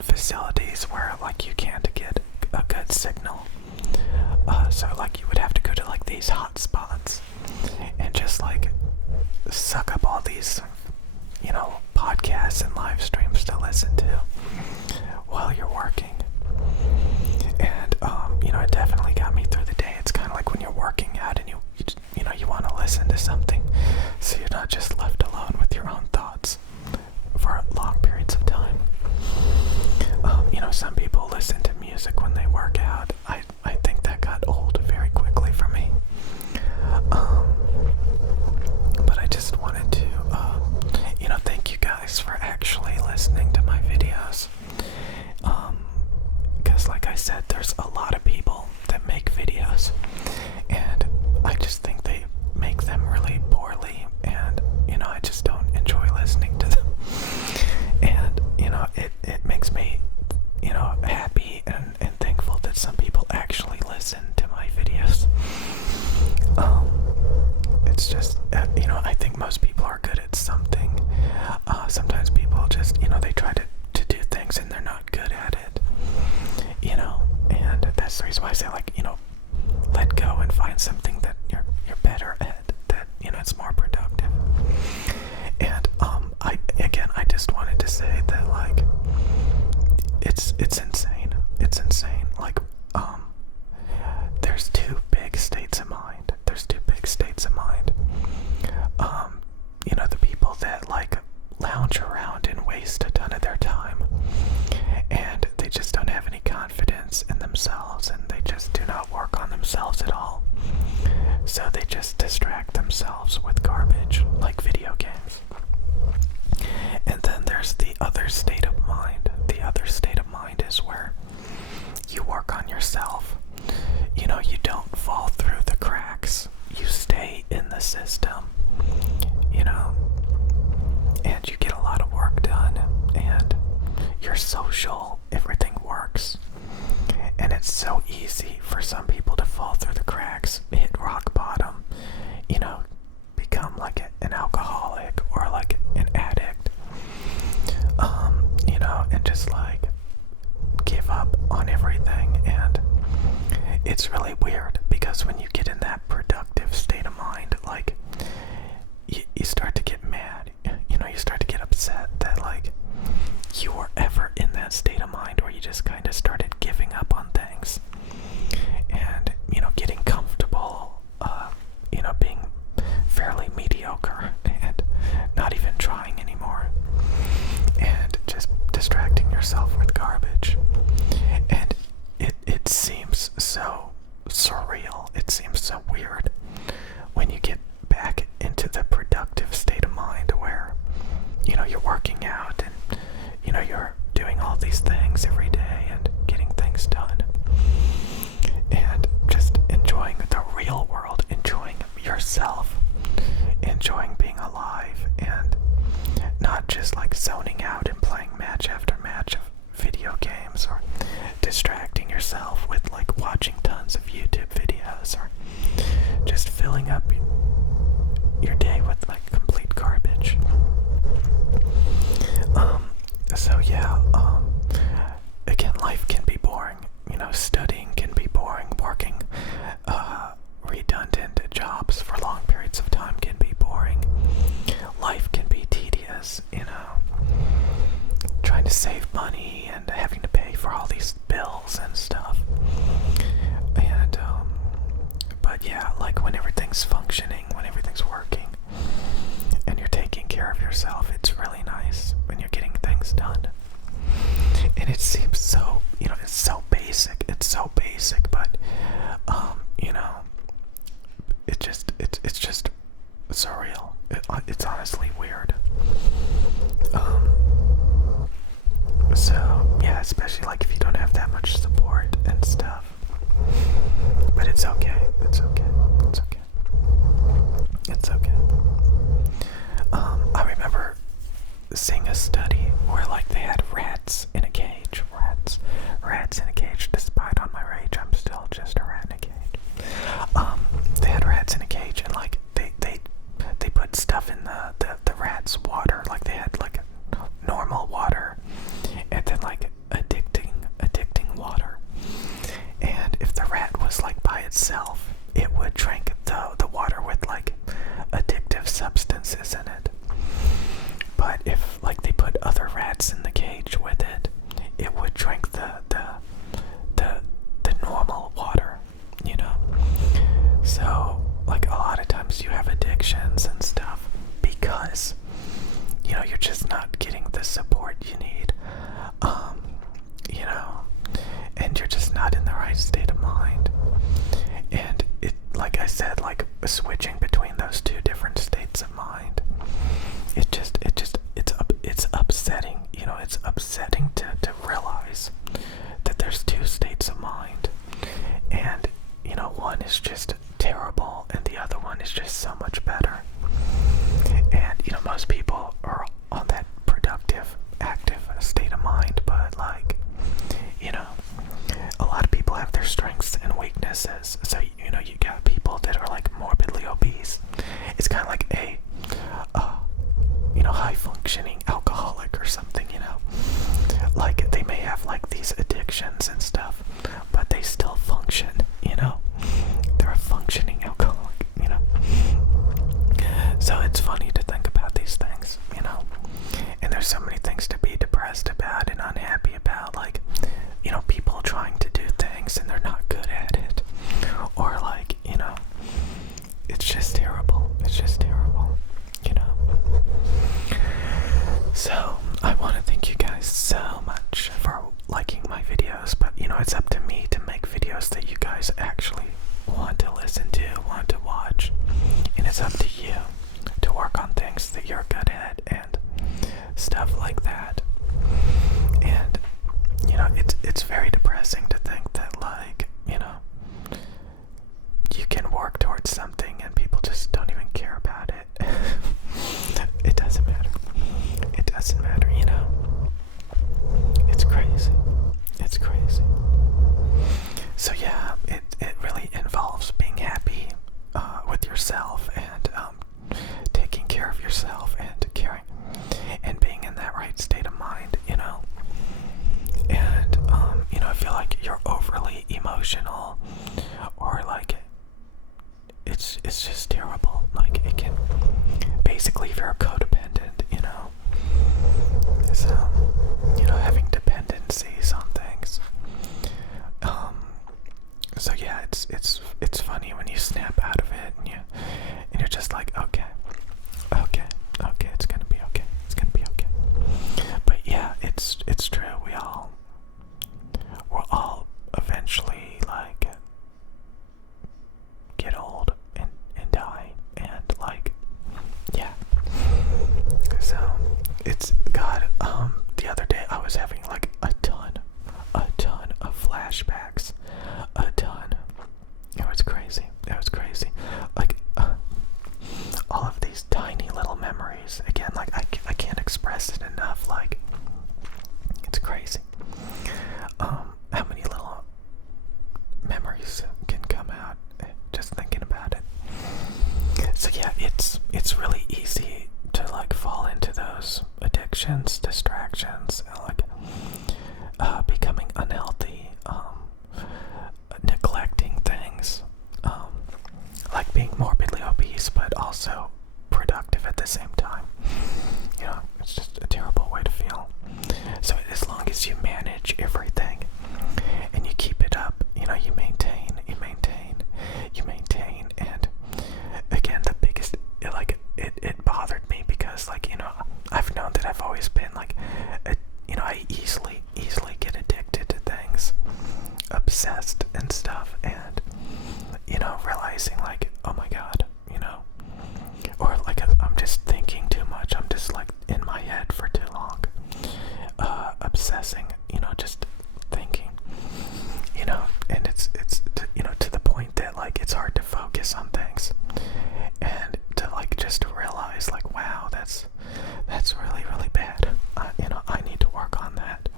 facilities where like you can't get a good signal. So like you would have to go to like these hot spots and just like suck up all these, podcasts and live streams to listen to while you're working. And it definitely got me through the day. It's kind of like when you're working out and you want to listen to something, so you're not just left alone with your own thoughts for long periods of time. Some people listen to music when they work out. I think that got old very quickly for me. But I just wanted to, thank you guys for actually listening to my videos. Because like I said, there's a lot of people that make videos, and I just think they make them really poorly, and, I just don't enjoy listening to them. And, it makes me, happy and thankful that some people actually listen to my videos. It's just, I think most people are good at something. Sometimes people just, they try to do things and they're not good at it, and that's the reason why I say, like, let go and find something that you're better at, that, it's more productive. And, I just wanted to say that, like, it's insane. It's insane. Like, there's two big states of mind. The people that, like, lounge around and waste a ton of their time, and they just don't have any confidence in themselves, and they just do not work on themselves at all. So they just distract themselves with garbage, like video games. And then there's the other state of mind. The other state of mind is where you work on yourself. You don't fall through the cracks. You stay in the system, and you get a lot of work done, and you're social, everything works. And it's so easy for some people to fall through the cracks, hit rock bottom, become like an alcoholic or like an addict, and just like give up on everything. And it's really weird, because when you get in that productive state of mind, like, you start to get mad, you start to get upset that, like, you were ever in that state of mind where you just kind of started giving up on things and, getting comfortable, being fairly mediocre and not even trying anymore, and just distracting yourself with garbage. And it seems so surreal. It seems so weird when you get back into the productive state of mind where, you're working out and, you're doing all these things every day and getting things done, and just enjoying the real world, enjoying yourself, enjoying being alive, and not just like zoning out and playing match after match of video games, or distracting yourself with like watching tons of YouTube videos, or just filling up your day with like complete garbage. So yeah, again, life can be boring. Studying can be boring. Working redundant jobs for long periods of time can be boring. Life can be tedious, trying to save money and having to pay for all these bills and stuff. And, but yeah, like when everything's functioning, when everything's working, and you're taking care of yourself, it's really nice when you're getting things done. And it seems so, it's so basic. It's so basic, but, it's just surreal. It's honestly weird. So, yeah, especially like if you don't have that much support and stuff. But it's okay. It's okay. It's okay. It's okay. I remember seeing a study where like they had rats in a cage. Rats in a cage. switching between those two different states of mind. It's upsetting. You know, it's upsetting to realize that there's two states of mind, and you know, one is just terrible and the other one is just so much better. And you know, most people are on that productive, active state of mind, but like, you know, a lot of people have their strengths and weaknesses. So you know, you got people that are like morbidly obese. It's kind of like a you know, high functioning alcoholic or something, you know, like they may have like these addictions and stuff, but they still function, you know, they're a functioning alcoholic, you know. So it's funny to think about these things, you know, and there's so many things to be depressed about and unhappy about, like, you know, people trying to do things and they're not good at it, or like, you know, it's just terrible. It's just terrible, you know. So I want to thank you guys so much for liking my videos, but you know, it's up to me to make videos that you guys actually want to listen to, want to watch, and it's up to you to work on things that you're good at and stuff like that. And you know, it's very depressing to think that, like, you know, you can work towards something and people just don't even care about it. It doesn't matter. It doesn't matter, you know. It's crazy. It's crazy. So yeah, it really involves being happy with yourself and taking care of yourself and caring and being in that right state of mind, you know. And you know, I feel like you're overly emotional, or like it's just terrible. Like, it can basically, if you're codependent, you know. So, you know, having dependencies on things. So yeah, it's funny when you snap out of it and you're just like, okay, it's gonna be okay. It's gonna be okay. But yeah, it's true. We'll all eventually like get old and die, and like, yeah. So it's God. The other day I was having like a ton of flashbacks. A ton. It was crazy. It was crazy. Like all of these tiny little memories. Again, like I can't express it enough. Like, it's crazy. How many little memories can come out just thinking about it. So yeah, it's really easy to like fall into those addictions, distractions, like becoming unhealthy, neglecting things, like being morbidly obese but also productive at the same time. You know, it's just a terrible way to feel. So as long as you manage everything and you keep it up, you know, you maintain, and again, the biggest, it bothered me because, like, you know, I've known that I've always been like, you know, I easily get addicted to things, obsessed and stuff, and you know, realizing like, oh my God, you know, or like I'm just thinking too much. I'm just like in my head for too long, obsessing, you know, just thinking, you know, and it's you know, to the point that like it's hard to focus on things, and to like just realize like, wow, that's really bad. You know, I need to work on that.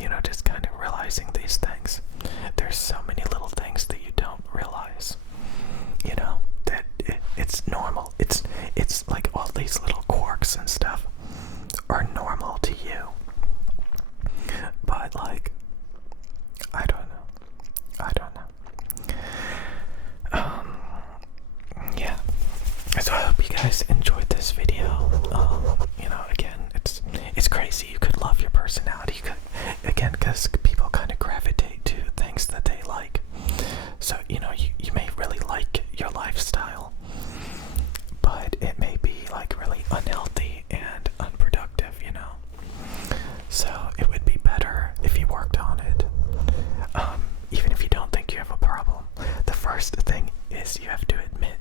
You know, just kind of realizing these things. There's so many little things that you don't realize, you know, that it's normal. It's like all these little quirks and stuff are normal to you, but like, I don't know. Yeah. So I hope you guys enjoyed this video. You know, again, it's crazy. You could love your personality. You could, again, because people kind of gravitate to things that they like. So, you know, you may really like your lifestyle, but it may be like really unhealthy and unproductive, you know. So it would be better if you worked on it. Even if you don't think you have a problem, the first thing is you have to admit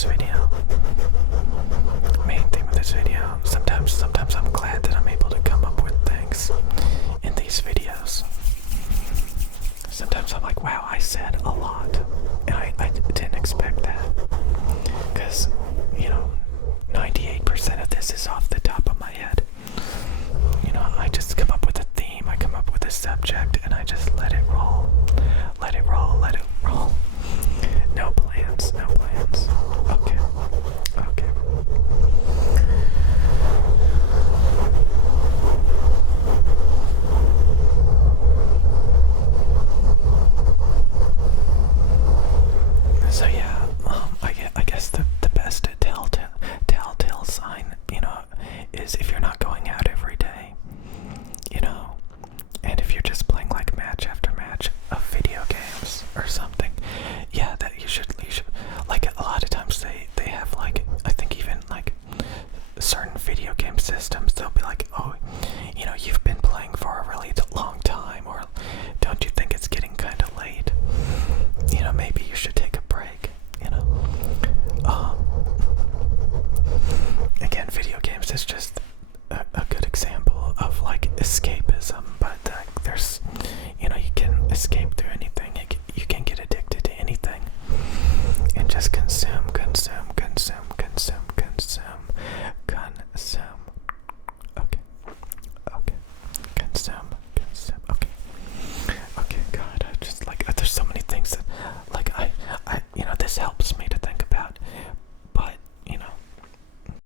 this video. Main theme of this video. Sometimes I'm glad that I'm able to come up with things in these videos. Sometimes I'm like, wow, I said a lot, and I didn't expect that.